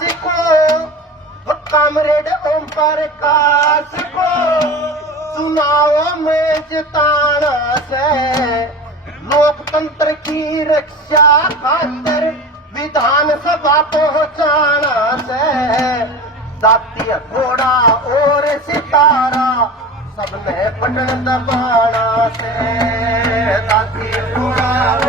विकास को कामरेड ओम प्रकाश को चुनाव में जिताना से लोकतंत्र की रक्षा खातिर विधानसभा पहुंचाना से दाती घोड़ा और सितारा सबने बटन दबाना से दाती घोड़ा